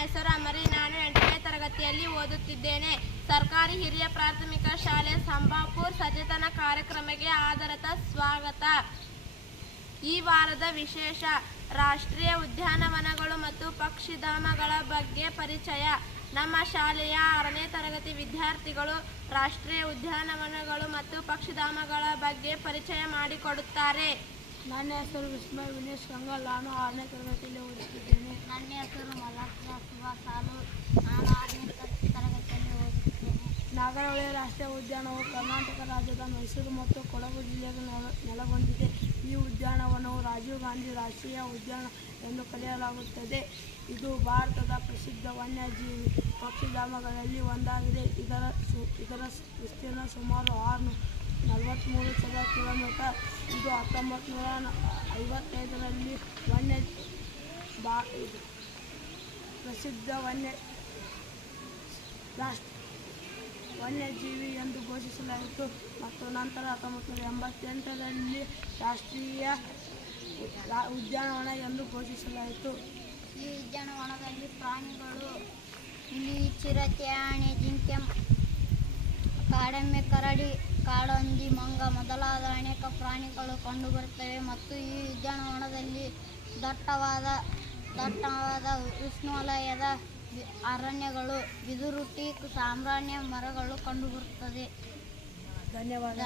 ಹೆಸರು ಅಮರಿ. ನಾನು 8ನೇ ತರಗತಿಯಲ್ಲಿ ಓದುತ್ತಿದ್ದೇನೆ. ಸರ್ಕಾರಿ ಹಿರಿಯ ಪ್ರಾಥಮಿಕ ಶಾಲೆ ಸಂಬಾಪುರ್ ಸಚೇತನ ಕಾರ್ಯಕ್ರಮಕ್ಕೆ ಆದರದ ಸ್ವಾಗತ. ಈ ವಾರದ ವಿಶೇಷ ರಾಷ್ಟ್ರೀಯ ಉದ್ಯಾನವನಗಳು ಮತ್ತು ಪಕ್ಷಿಧಾಮಗಳ ಬಗ್ಗೆ ಪರಿಚಯ. ನಮ್ಮ ಶಾಲೆಯ 6ನೇ ತರಗತಿ ವಿದ್ಯಾರ್ಥಿಗಳು ರಾಷ್ಟ್ರೀಯ ಉದ್ಯಾನವನಗಳು ಮತ್ತು ಪಕ್ಷಿಧಾಮಗಳ ಬಗ್ಗೆ ಪರಿಚಯ ಮಾಡಿಕೊಡುತ್ತಾರೆ. ನನ್ನ ಹೆಸರು ವಿಸ್ಮಯ ವಿನೇಶ್ ಗಂಗಲ್. ನಾನು 6ನೇ ತರಗತಿಯಲ್ಲಿ ಓದುತ್ತಿದ್ದೇನೆ. ನನ್ನ ಹೆಸರು ಮಲಪ್ರಿಯ ಸುಭಾಷ್ ಸಾಲು. ನಾನು 6ನೇ ತರಗತಿಯಲ್ಲಿ ಓದುತ್ತಿದ್ದೇನೆ. ನಾಗರಹೊಳೆ ರಾಷ್ಟ್ರೀಯ ಉದ್ಯಾನವು ಕರ್ನಾಟಕ ರಾಜ್ಯದ ಮೈಸೂರು ಮತ್ತು ಕೊಡಗು ಜಿಲ್ಲೆಗೆ ನೆಲೆಗೊಂಡಿದೆ. ಈ ಉದ್ಯಾನವನವು ರಾಜೀವ್ ಗಾಂಧಿ ರಾಷ್ಟ್ರೀಯ ಉದ್ಯಾನ ಎಂದು ಕರೆಯಲಾಗುತ್ತದೆ. ಇದು ಭಾರತದ ಪ್ರಸಿದ್ಧ ವನ್ಯಜೀವಿ ಪಕ್ಷಿಧಾಮಗಳಲ್ಲಿ ಒಂದಾಗಿದೆ. ಇದರ ವಿಸ್ತೀರ್ಣ ಸುಮಾರು 643 ಚದರ ಕಿಲೋಮೀಟರ್. ಇದು 1955ರಲ್ಲಿ ಪ್ರಸಿದ್ಧ ವನ್ಯಜೀವಿ ಎಂದು ಘೋಷಿಸಲಾಯಿತು ಮತ್ತು ನಂತರ 1988ರಲ್ಲಿ ರಾಷ್ಟ್ರೀಯ ಉದ್ಯಾನವನ ಎಂದು ಘೋಷಿಸಲಾಯಿತು. ಈ ಉದ್ಯಾನವನದಲ್ಲಿ ಪ್ರಾಣಿಗಳು ಹುಲಿ, ಚಿರತೆ, ಆನೆ, ಜಿಂಕೆ, ಕಾಡೆಮ್ಮೆ, ಕರಡಿ, ಕಾಡಹಂದಿ, ಮಂಗ ಮೊದಲಾದ ಅನೇಕ ಪ್ರಾಣಿಗಳು ಕಂಡುಬರುತ್ತವೆ ಮತ್ತು ಈ ಉದ್ಯಾನವನದಲ್ಲಿ ದಟ್ಟವಾದ ಉಷ್ಣವಲಯದ ಅರಣ್ಯಗಳು, ಬಿದಿರು, ಟೀಕ್, ಸಾಮ್ರಾಣಿ ಮರಗಳು ಕಂಡುಬರುತ್ತದೆ. ಧನ್ಯವಾದ.